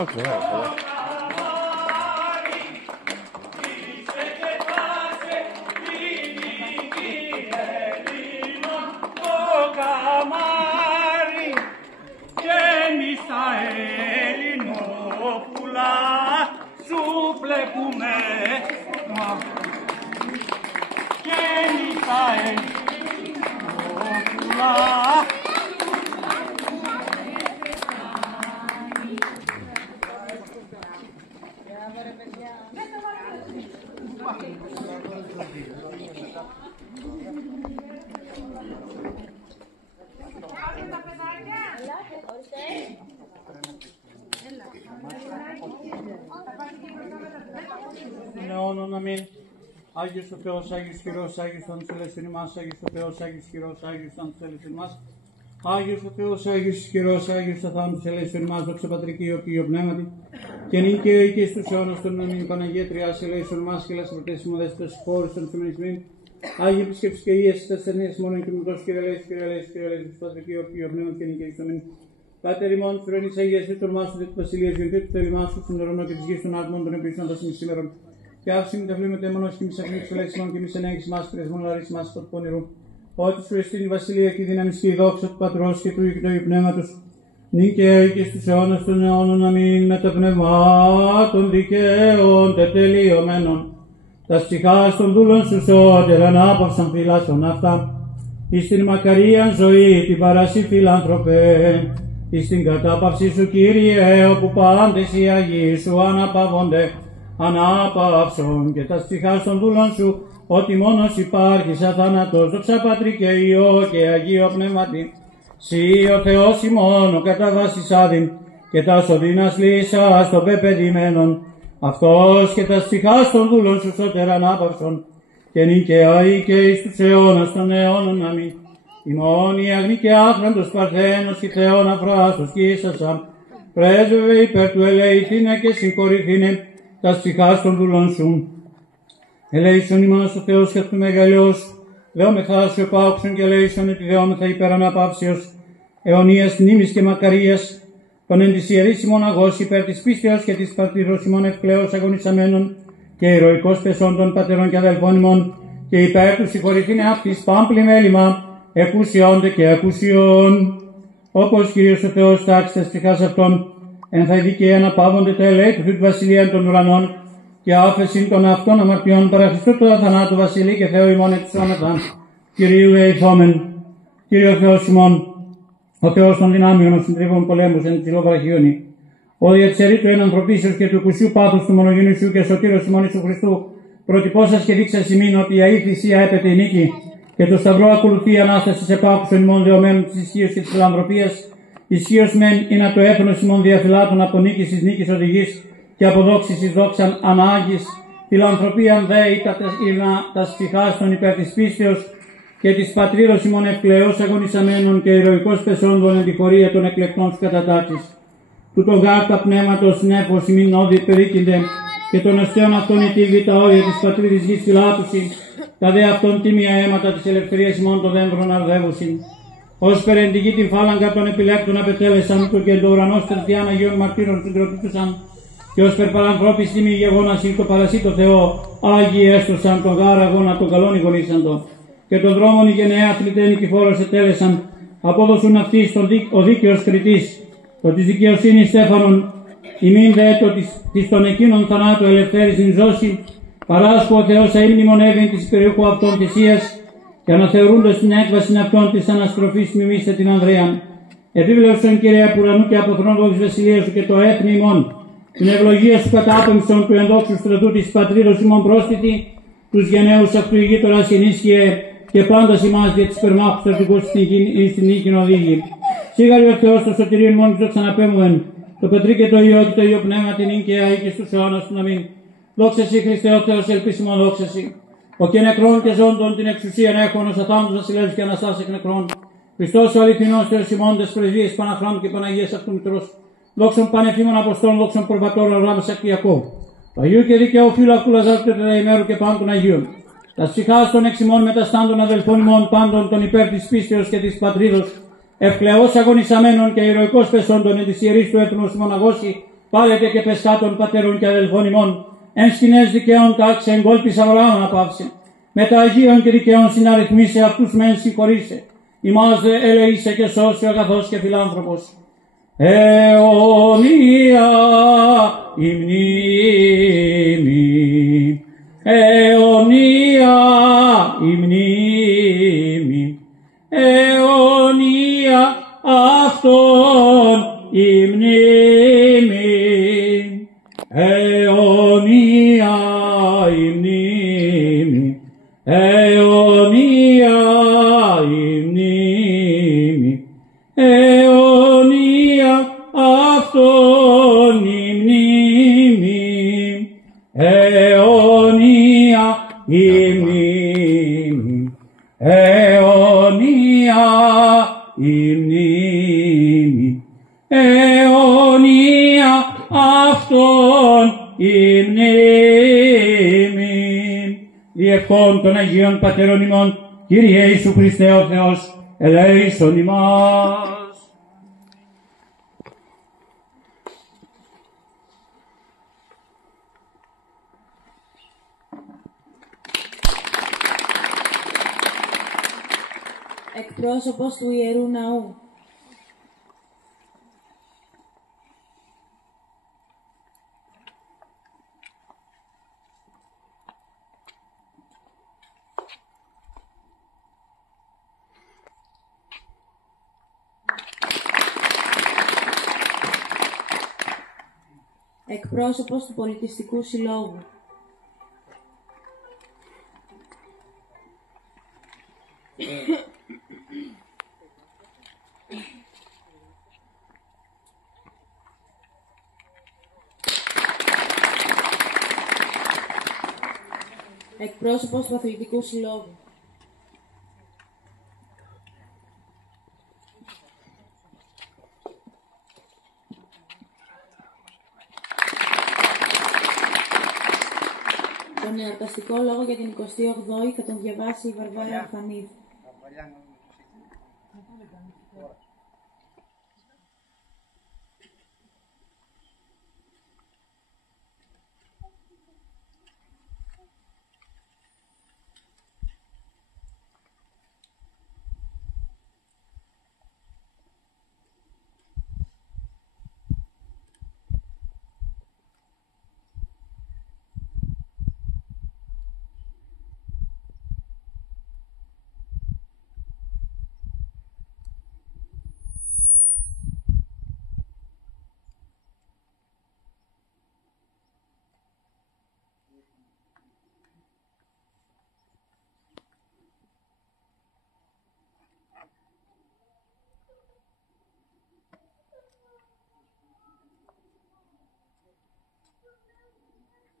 άκουσα. Αιώνων αμήν. Άγιος ο Θεός, Άγιος χειρός, Άγιος ο Ανθελεσιν μας, Άγιος ο Θεός, Άγιος χειρός, Άγιος ο Ανθελεσιν μας. Άγιος ο Θεός, Άγιος χειρός, Άγιος ο Ανθελεσιν μας, δόξα Πατρί και Υιό και Υιό Πνεύματι. Και νυν και αεί και στους αιώνας των αμήν. Παναγία Τριάς, ελέησον μας και λας πρωτές ημωδέστας χώρους των θεμενισμήν. Άγιοι επισκέψεις και ίες τα στερνές μόνον και μητός και ελέησον και ελέησον και ελέησον του Πατρί και Υιό Πνεύματι και νυν και αεί στον αμήν. Πάτερ ημών, φρονείς Αγίας και των μάσου του Βασιλείας γεννηθείτε του θέλημάς σου στον ουρανό και της γης των άτομων των επίσης δώσιμη σήμερα. Και άφηση μου τα βλήματα μονός και μης αχνής φελέξιμον και μης ενέγγιση μας πρεσμόν λαρίς μας από το πονηρού. Ότι σου εστίν η βασιλεία και η δύναμη και η δόξα του Πατρός και του Υιού και του Αγίου Πνεύματος, νυν και αεί και στους αιώνας των αιώνων αμήν, με τα πνευμάτων δικαίων τετελειωμένων. Τα ψυχάς των δούλων σου σώτερ ανάπαυσαν φυλάσσον αυτά, εις την μακαρίαν ζωή την παρασύ φιλάνθρωπε, εις την κατάπαυση σου Κύριε, όπου πάντες οι Αγίοι σου αναπαύονται, ανάπαυσον και τα ψυχάς των δούλων σου, ότι μόνος υπάρχεις αθάνατος, δόξα Πατρί και Υιό και Αγίο Πνεύματι. Συ ο Θεός ημών, ο κατά βάσης άδειν, και τα σωδίνας λύσας των πεπαιδημένων, αυτός και τα ψυχάς των δούλων σου σώτερ ανάπαυσον, και νυν και αεί και εις τους αιώνας των αιώνων αμήν. Ημών η αγνή και άχραντος Παρθένος και Θεόν αφράστος και ίσασαν, πρέσβευε υπέρ του ελεηθήνε και συγχωρηθήνε τα ψυχάς των δούλων σου. Ελέησον ημάς ο Θεός και αυτού μεγαλειός, δεόμεθά σου επάουξον και ελέησον ότι δεόμεθα υπέρ αναπαύσεως, αιωνίας μνήμης και μακαρίας, των εν της ιερής ημών αγώς υπέρ της πίστεως και της πατρίδος ημών ευκλαίως αγωνισαμένων και ηρωικός πεσών των πατερών και αδελφών ημών, και υπέρ του συγχωρηθήνε αυτής πάμπλη μέλημα, εκούσιόντε και εκούσιον. Όπως Κύριος ο Θεός τάξει τα ψυχάς αυτών, εν θα ειδικαίοι αναπαύονται τα ελέη του Θεού βασιλεία των ουρανών, και άφεσιν των αυτών αμαρτιών παρά Χριστού του αθανάτου βασιλεί και Θεό ημών εξώμεθα. Κυρίου εηθόμεν, Κύριο Θεός ημών, ο Θεός των δυνάμεων, ο συντρίβων πολέμους εν ψηλό βραχίωνη, ο διεξαιρεί του εν ανθρωπίσεως και του εκουσίου πάθους του μονογενού σου και σωτήρος ημών Ιησού Χριστού, προτυπώσας και δείξας ημίν ότι η αή θυσία έπεται η νίκη, και το σταυρό ακολουθεί η ανάσταση επάκουσον ημών δεωμένων της ισχύως και της φιλανθρωπίας, ισχύως μεν είναι το έθνος ημών διαφυλάτων από νίκης εις νίκης οδηγής και από δόξης εις δόξαν ανάγκης, φιλανθρωπίαν δε τα ψυχάς των υπέρ της πίστεως και της πατρίδος ημών ευκλαίως αγωνισαμένων και ηρωικός πεσόντων εν τη χωρία των εκλεκτών σου κατατάξεις. Τούτο γάρτα πνεύματος νέφος ημίν όδι περίκυνται και των οστέων αυτών η τύβη τα όρια της πατρίδης γης φυλάτουσι, τα δε αυτών τίμια αίματα της ελευθερίας ημών των δέντρων αρδεύουσιν. Ως περεντική την φάλαγγα των επιλέκτων απετέλεσαν του και το ουρανός τερτιάν Αγίων Μαρτύρων συγκροτήτουσαν, και ως περπαρανθρώπης τιμή γεγόνα το παρασύ το Θεό, Άγιοι έστωσαν τον γάρα αγώνα των καλών ηγονίσαντο, και των δρόμων οι γενναία αθλητέ νικηφόρος ετέλεσαν, απόδοσουν αυτοί ο δίκαιος κριτής, το της δικαιοσύνης στέφανον, ημίν δε το της των εκείνων θανάτου ελευθέρησιν ζώση, παράσκω ο Θεός αείμνημονεύειν της υπερήχου αυτών θυσίας, και αναθεωρούντας την έκβαση αυτών της αναστροφής μιμήστε την Ανδρέαν. Επίβλεψον Κύριε Πουρανού και αποθρόντο της βασιλείας σου και το έθνη ημών, την ευλογία σου κατάπεμψον του ενδόξου στρατού της πατρίδος ημών πρόσθετη, τους γενναίους αυτού ηγείτορας ενίσχυε και πάντας ημάς για τις περμάχους στρατικούς στην νίκην οδήγη. Σίγαρη ο Θεός το σωτηρίον ημών και το ξαναπέμβεν, το Πατρί και το Υιό και το Υιό Πνεύμα την νύν και αεί και στους αιώνας του αμήν. Δόξα σοι Χριστέ ο Θεός ελπίσιμον δόξα σοι. Ο και νεκρών και ζώντων την εξουσίαν έχουν ως αθάνατος βασιλεύς και αναστάς εκ νεκρών. Χριστός ο αληθινός Θεός ημών τες πρεσβείες Παναχράμου και Παναγίας αυτού μητρός. Δόξων πανεφήμων Αποστόλων, δόξων προβατώρων Αβραάμ Σακ-Ιακώβ. Το Αγίου και δίκαιο φύλακου Λαζάρου του Τετραημέρου και πάντων Αγίων. Τα ψυχάς των εξημών μεταστάντων αδελφών ημών πάντων των υπέρ της πίστεως και της πατρίδος, ευκλαιώς αγωνισαμένων και ηρωικός πεσόντων εν της ιερής του έθνους μοναγώσει, πάλετε και πεσά των πατερών και αδελφών ημών, εν σκηνές δικαίων τάξε, εν κόλπης Αβραάμ απαύσε, με τα Αγίων και δικαίων συναριθμίσε, αυτούς μεν συγχωρήσε, ημάς δε ελεήσε και σώσει ο αγαθός και φιλάνθρωπος. Αιωνία η μνήμη, αιωνία η μνήμη, αιωνία αυτόν η μνήμη, αιωνία η μνήμη, αιωνία η μνήμη, αιωνία αυτόν η μνήμη, αιωνία η μνήμη, αιωνία η μνήμη, αιωνία αυτόν η μνήμη. Διευχών των Αγίων Πατέρων ημών, Κύριε Ιησού Χριστέ ο Θεός, ελέησον ημάς. Εκπρόσωπος του Ιερού Ναού. Εκπρόσωπος του Πολιτιστικού Συλλόγου. Εκπρόσωπος του Αθλητικού Συλλόγου. Τον εορταστικό λόγο για την 28η θα τον διαβάσει η Βαρβάρα Αρφανίδη.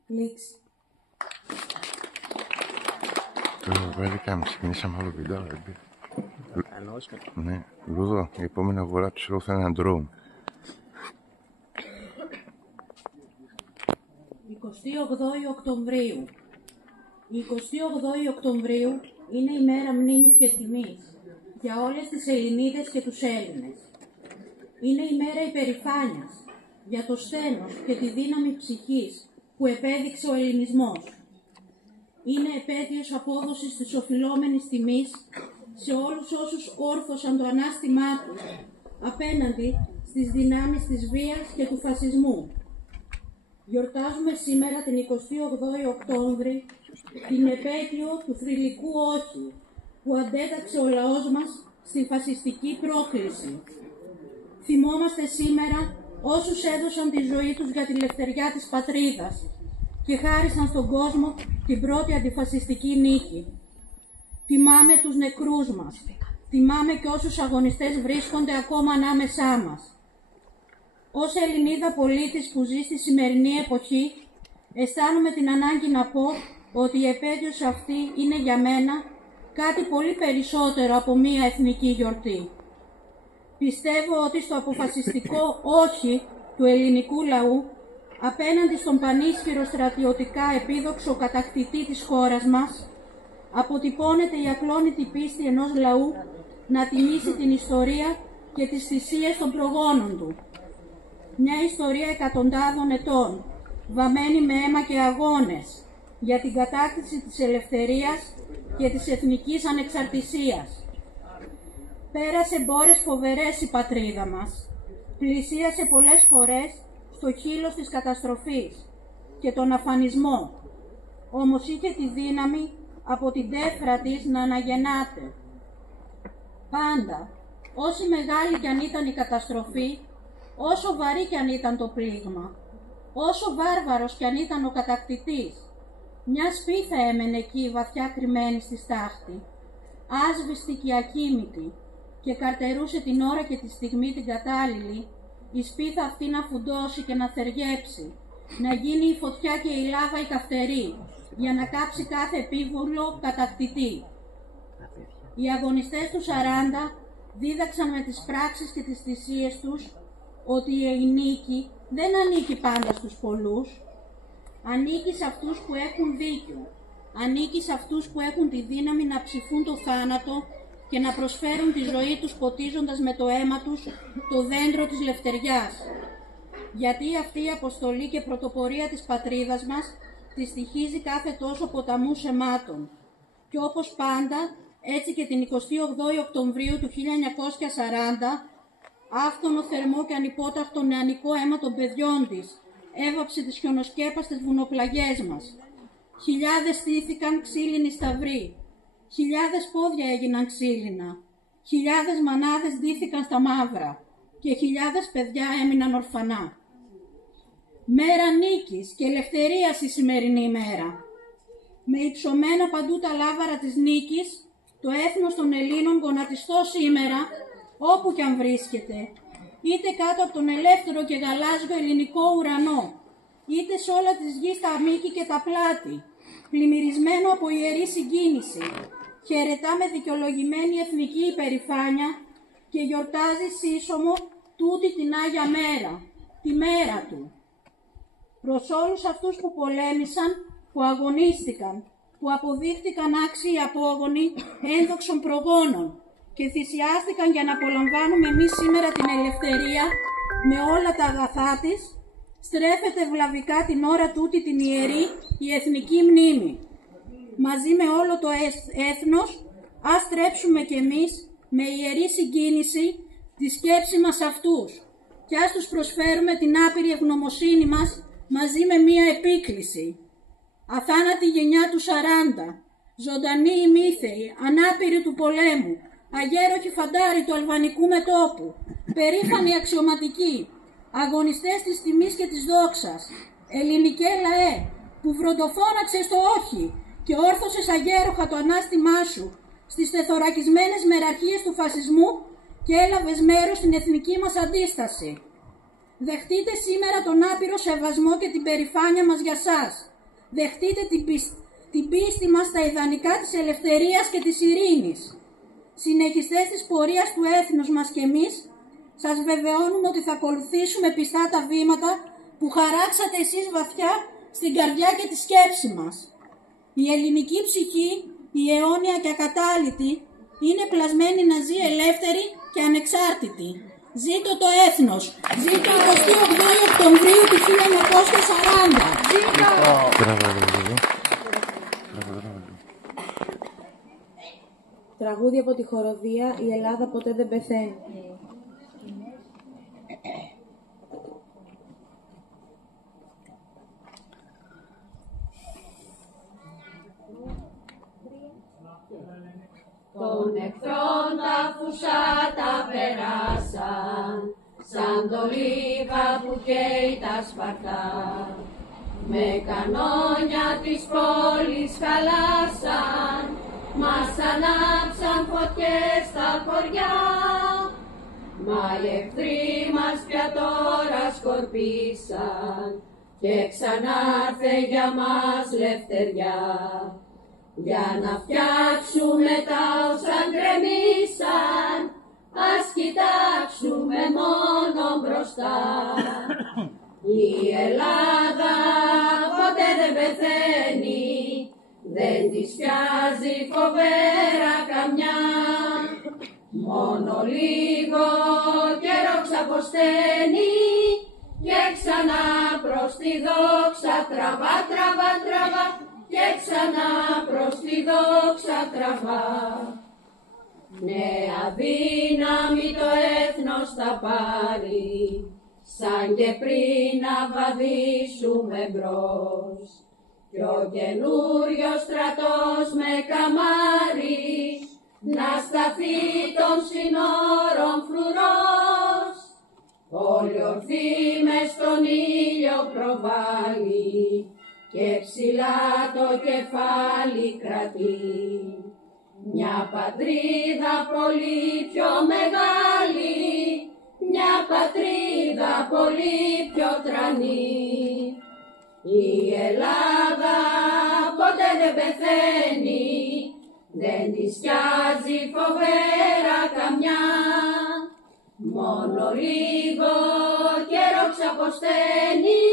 Λήξη. Το βράδυ ξεκινήσαμε άλλο βίντεο. Ναι, Λούδο, η επόμενη αγορά του συλλόγου θα είναι ένα drone. 28 Οκτωβρίου. Η 28 Οκτωβρίου είναι η μέρα μνήμης και τιμής για όλες τις Ελληνίδες και τους Έλληνες. Είναι η μέρα υπερηφάνειας για το σθένος και τη δύναμη ψυχής που επέδειξε ο ελληνισμός. Είναι επέτειος απόδοσης της οφειλόμενης τιμής σε όλους όσους όρθωσαν το ανάστημά τους απέναντι στις δυνάμεις της βίας και του φασισμού. Γιορτάζουμε σήμερα την 28η Οκτώβρη την επέτειο του θρυλικού όχι που αντέταξε ο λαός μας στη φασιστική πρόκληση. Θυμόμαστε σήμερα όσους έδωσαν τη ζωή τους για τη λευτεριά της πατρίδας και χάρισαν στον κόσμο την πρώτη αντιφασιστική νίκη. Τιμάμε τους νεκρούς μας. Τιμάμε και όσους αγωνιστές βρίσκονται ακόμα ανάμεσά μας. Ως Ελληνίδα πολίτης που ζει στη σημερινή εποχή, αισθάνομαι την ανάγκη να πω ότι η επέτειος αυτή είναι για μένα κάτι πολύ περισσότερο από μία εθνική γιορτή. Πιστεύω ότι στο αποφασιστικό όχι του ελληνικού λαού απέναντι στον πανίσχυρο στρατιωτικά επίδοξο κατακτητή της χώρας μας αποτυπώνεται η ακλόνητη πίστη ενός λαού να τιμήσει την ιστορία και τις θυσίες των προγόνων του. Μια ιστορία εκατοντάδων ετών, βαμμένη με αίμα και αγώνες, για την κατάκτηση της ελευθερίας και της εθνικής ανεξαρτησίας. Πέρασε μπόρες φοβερές η πατρίδα μας. Πλησίασε πολλές φορές στο χείλος της καταστροφής και τον αφανισμό. Όμως είχε τη δύναμη από την τέφρα της να αναγεννάται. Πάντα, όσο μεγάλη κι αν ήταν η καταστροφή, όσο βαρύ κι αν ήταν το πλήγμα, όσο βάρβαρος κι αν ήταν ο κατακτητής, μια σπίθα έμενε εκεί βαθιά κρυμμένη στη στάχτη, άσβηστη και ακίμητη, και καρτερούσε την ώρα και τη στιγμή την κατάλληλη, η σπίθα αυτή να φουντώσει και να θεργέψει, να γίνει η φωτιά και η λάβα η καυτερή, για να κάψει κάθε επίβολο κατακτητή. Οι αγωνιστές του 40 δίδαξαν με τις πράξεις και τις θυσίες τους ότι η νίκη δεν ανήκει πάντα στους πολλούς, ανήκει σε αυτούς που έχουν δίκιο, ανήκει σε αυτούς που έχουν τη δύναμη να ψηφούν το θάνατο και να προσφέρουν τη ζωή τους ποτίζοντας με το αίμα τους το δέντρο της λευτεριάς. Γιατί αυτή η αποστολή και πρωτοπορία της πατρίδας μας τη στοιχίζει κάθε τόσο ποταμούς αιμάτων. Και όπως πάντα, έτσι και την 28η Οκτωβρίου του 1940, άφθονο θερμό και ανυπόταχτο νεανικό αίμα των παιδιών της έβαψε τις χιονοσκέπαστες βουνοπλαγιές μας. Χιλιάδες στήθηκαν ξύλινοι σταυροί. Χιλιάδες πόδια έγιναν ξύλινα. Χιλιάδες μανάδες ντύθηκαν στα μαύρα. Και χιλιάδες παιδιά έμειναν ορφανά. Μέρα νίκης και ελευθερίας η σημερινή ημέρα. Με υψωμένα παντού τα λάβαρα της νίκης, το έθνος των Ελλήνων γονατιστό σήμερα, όπου κι αν βρίσκεται, είτε κάτω από τον ελεύθερο και γαλάζιο ελληνικό ουρανό, είτε σε όλα της γης τα μήκη και τα πλάτη, πλημμυρισμένο από ιερή συγκίνηση, χαιρετά με δικαιολογημένη εθνική υπερηφάνεια και γιορτάζει σύσσωμο τούτη την Άγια Μέρα, τη μέρα του. Προς όλους αυτούς που πολέμησαν, που αγωνίστηκαν, που αποδείχτηκαν άξιοι απόγονοι ένδοξων προγόνων και θυσιάστηκαν για να απολαμβάνουμε εμείς σήμερα την ελευθερία με όλα τα αγαθά της, στρέφεται βλαβικά την ώρα τούτη την ιερή η εθνική μνήμη. Μαζί με όλο το έθνος, ας στρέψουμε κι εμείς με ιερή συγκίνηση τη σκέψη μας αυτούς και ας τους προσφέρουμε την άπειρη ευγνωμοσύνη μας μαζί με μία επίκληση. Αθάνατη γενιά του 40, ζωντανή ημίθεοι, ανάπηροι του πολέμου, αγέροχοι φαντάροι του αλβανικού μετώπου, περήφανοι αξιωματικοί, αγωνιστές της τιμής και της δόξας, ελληνικέ λαέ, που βροντοφώναξες το όχι και όρθωσες αγέροχα το ανάστημά σου στις τεθωρακισμένες μεραρχίες του φασισμού και έλαβες μέρος στην εθνική μας αντίσταση. Δεχτείτε σήμερα τον άπειρο σεβασμό και την περηφάνεια μας για σας. Δεχτείτε την πίστη μας στα ιδανικά της ελευθερίας και της ειρήνης. Συνεχιστές της πορείας του έθνους μας και εμείς, σας βεβαιώνουμε ότι θα ακολουθήσουμε πιστά τα βήματα που χαράξατε εσείς βαθιά στην καρδιά και τη σκέψη μας. Η ελληνική ψυχή, η αιώνια και ακατάλητη, είναι πλασμένη να ζει ελεύθερη και ανεξάρτητη. Ζήτω το έθνος! Ζήτω 28 Οκτωβρίου του 1940! Ζήτω! Τραγούδι από τη χοροδία «Η Ελλάδα ποτέ δεν πεθαίνει». Των εχθρών τα φουσάτα περάσαν, σαν το λίβα που καίει τα σπαρτά. Με κανόνια της πόλης χαλάσαν, μας ανάψαν φωτιές στα χωριά. Μα οι εχθροί μας πια τώρα σκορπίσαν και ξανάρθε για μας λευτεριά. Για να φτιάξουμε τα όσα γκρεμίσαν, ας κοιτάξουμε μόνο μπροστά. Η Ελλάδα ποτέ δεν πεθαίνει, δεν της πιάζει φοβέρα καμιά. Μόνο λίγο καιρό ξαποσταίνει και ξανά προς τη δόξα τραβά, τραβά, τραβά, και ξανά προς τη δόξα τραβά. Νέα δύναμη το έθνος θα πάρει, σαν και πριν να βαδίσουμε μπρος. Κι ο καινούριος στρατός με καμάρι, να σταθεί των συνόρων φρουρός. Όλοι ορθοί μες στον ήλιο προβάλλει, και ψηλά το κεφάλι κρατεί. Μια πατρίδα πολύ πιο μεγάλη, μια πατρίδα πολύ πιο τρανή. Η Ελλάδα ποτέ δεν πεθαίνει, δεν της σκιάζει φοβέρα καμιά. Μόνο λίγο καιρό ξαποσταίνει,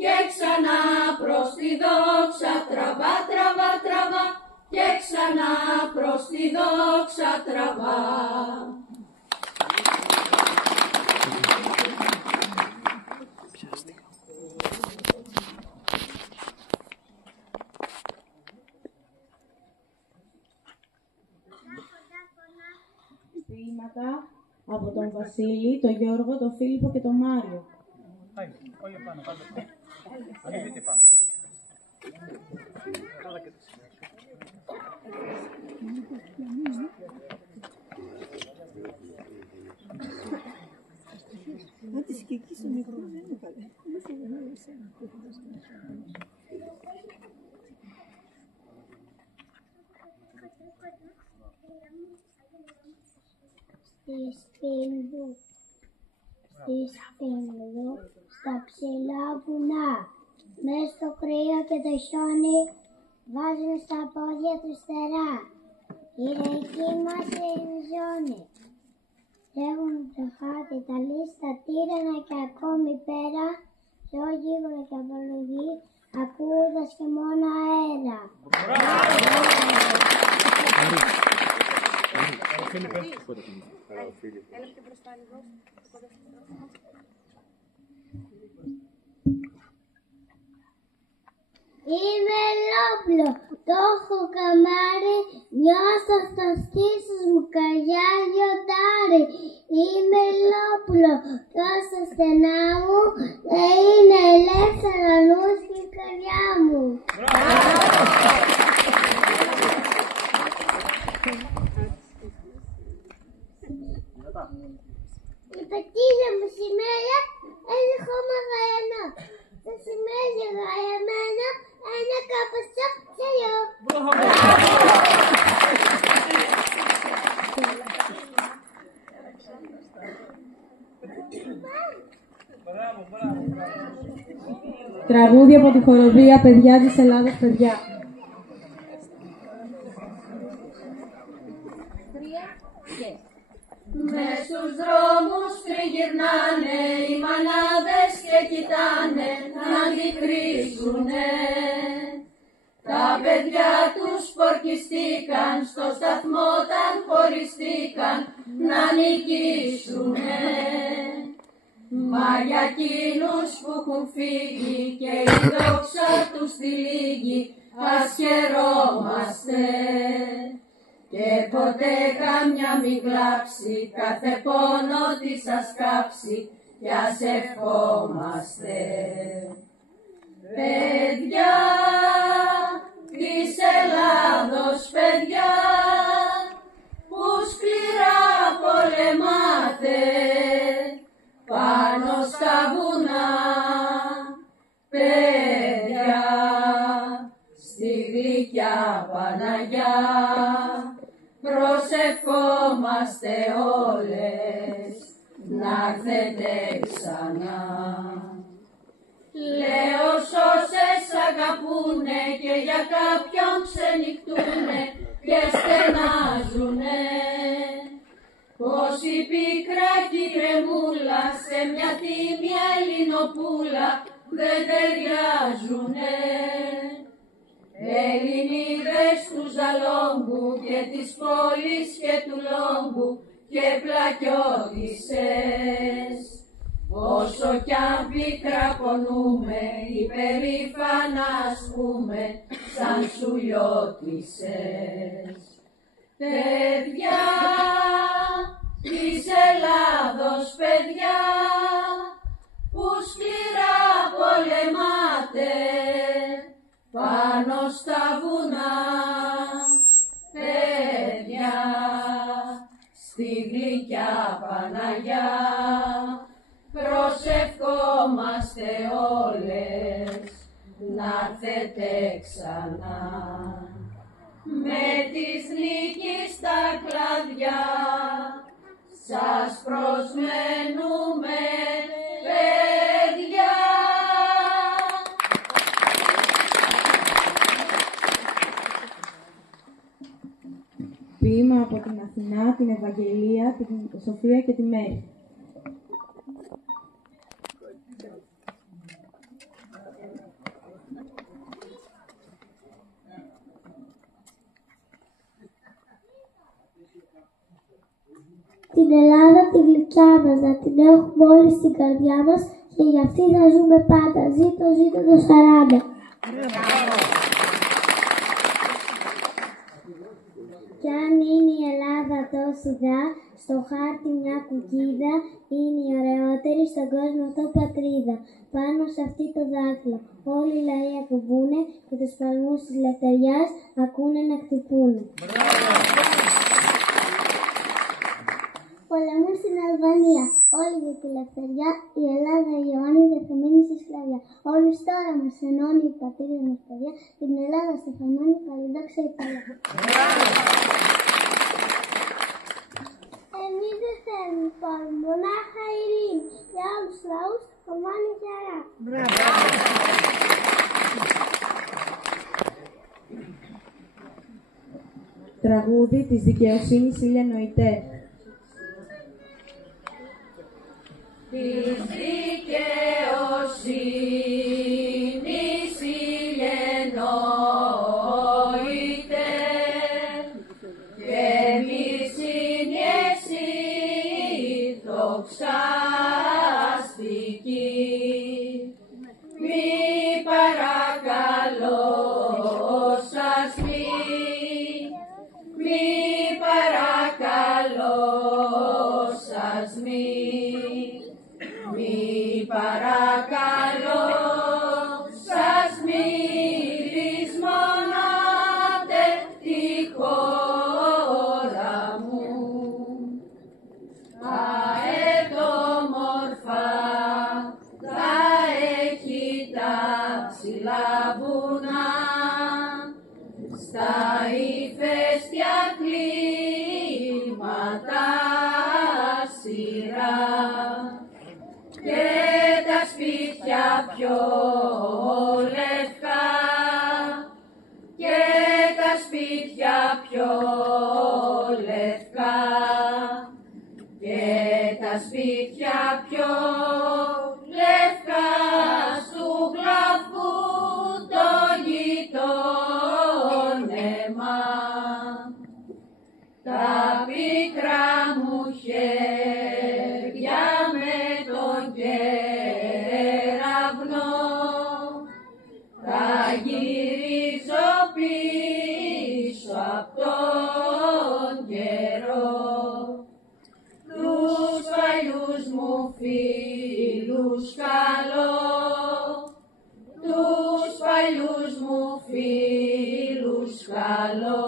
και ξανά προς τη δόξα τραβά, τραβά, τραβά, και ξανά προς τη δόξα τραβά. Ποίηματα από τον Βασίλη, τον Γιώργο, τον Φίλιππο και τον Μάριο. Όλοι πάνω, πάνω. Ανεβείτε πάνω. Άντε και εκεί στο μικρό δεν είναι καλέ. Στη Σπίνδου, στα ψηλά βουνά, μες στο κρύο και το χιόνι, βάζουν στα πόδια τους στερά. Η ρεκή μας είναι ζώνη. Τρέχουν το χάρτη, τα λίστα, τύρανα και ακόμη πέρα, πιο γίγορα και απολογή, ακούγοντας και μόνο αέρα. Είμαι Λόπλο, το έχω καμάρι, νιώθω στο στήσος μου καρδιά λιοντάρι. Είμαι Λόπλο, τόσο στενά μου, να είναι ελεύθερα νους και η καρδιά μου. Η πατήνα μου σήμερα έχει χώμα γαϊανό. Το σημαίνει γαϊαμένο ένα καπαστό ψελιό. Τραγούδια από τη χοροδία παιδιά της Ελλάδας, παιδιά. Μες στους δρόμους τριγυρνάνε οι μανάδες και κοιτάνε να αντικρίσουνε. Τα παιδιά τους πορκιστήκαν, στο σταθμό όταν χωριστήκαν να νικήσουνε. Μα για εκείνους που έχουν φύγει και η δόξα τους τη λίγη, ας χαιρόμαστε. Και ποτέ καμιά μη κλάψει, κάθε πόνο της ας κάψει κι ας ευχόμαστε. Παιδιά της Ελλάδος, παιδιά, που σκληρά πολεμάτε πάνω στα βουνά, παιδιά, στη γλυκιά Παναγιά, προσευχόμαστε όλες να έρθετε ξανά. Λέω σ' αγαπούνε και για κάποιον ξενυχτούνε και στενάζουνε. Πως η πίκρα κυρεμούλα σε μια τίμια Ελληνοπούλα δεν ταιριάζουνε. Ελληνίδες του Ζαλόγκου και της πόλης και του Λόγκου και πλακιώτισσες, όσο κι αν πίκρα πονούμε, υπερήφανα ασκούμε, σαν σουλιώτισσες. Παιδιά της Ελλάδος, παιδιά, που σκληρά πολεμάτε πάνω στα βουνά, παιδιά, στη γλυκιά Παναγιά, προσευχόμαστε όλες να έρθετε ξανά. Με τις νίκης στα κλαδιά σας προσμένουμε, παιδιά. Ποίημα από την Αθηνά, την Ευαγγελία, την Σοφία και τη Μέρη. Την Ελλάδα τη γλυκιά μας, να την έχουμε όλοι στην καρδιά μας και για αυτή θα ζούμε πάντα. Ζήτω, ζήτω το 40. Κι αν είναι η Ελλάδα τόση δα, στο χάρτη μια κουκίδα, είναι η ωραιότερη στον κόσμο αυτό πατρίδα. Πάνω σε αυτή το δάκτυλο όλοι οι λαοί ακουμπούνε και τους παλμούς της ελευθεριάς ακούνε να χτυπούνε. Πολεμούν στην Αλβανία, όλοι για τη ελευθεριά, η Ελλάδα η αιώνη δεν θα μείνει στη σκλαβιά. Όλους τώρα μας ενώνει η πατρίδα μας παιδιά, την Ελλάδα στεφανώνει παλιδόξα η παλιά. Εμείς δεν θέλουμε πόλεμο, μονάχα ειρήνη, για όλους τους λαούς κομμάνι και χαρά. Τραγούδι της δικαιοσύνης Ήλια Νοητέ. Της δικαιοσύνης ηλιενοείται και μισήνη εσύ δοξαστική. Μη παρακαλώ σας μη παρακαλώ σας μη παρακαλώ σας μη λησμονάτε τη χώρα μου. Τα ετόμορφα τα έχει τα ψηλά βουνά, στα ηφαίστεια κλίματα σειρά. Και τα σπίτια πιο λευκά, και τα σπίτια πιο λευκά, και τα σπίτια πιο λευκά στου γλαφού το γειτόνεμα. Τα πίκρα μου χέρια με τον κεραυνό θα γυρίζω πίσω απ' τον καιρό. Τους παλιούς μου φίλους καλώ, τους παλιούς μου φίλους καλώ,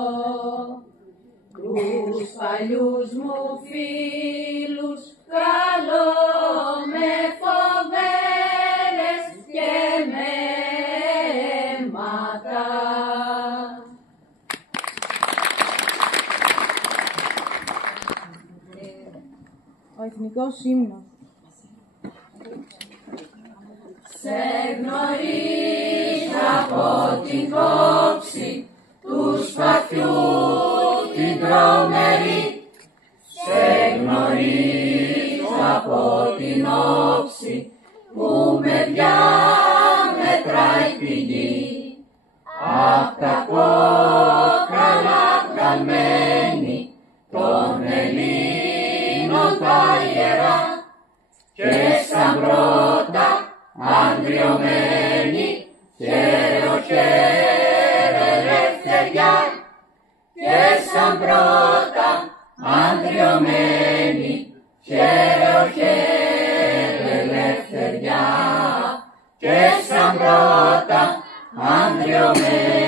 τους παλιούς μου φίλους καλώ με φοβέρες και με αίματα. Ο εθνικός ύμνος. Σε γνωρίζω από την κόψη του σπαθιού την τρομερή, σε γνωρίζω από την όψη που με διαμετράει τη γη, απ' τα κόκαλα βγαλμένη των Ελλήνων τα ιερά και σαν σαν πρώτα ανδριωμένη, χαίρε ο χαίρε ελευθεριά, και σαν πρώτα ανδριωμένη.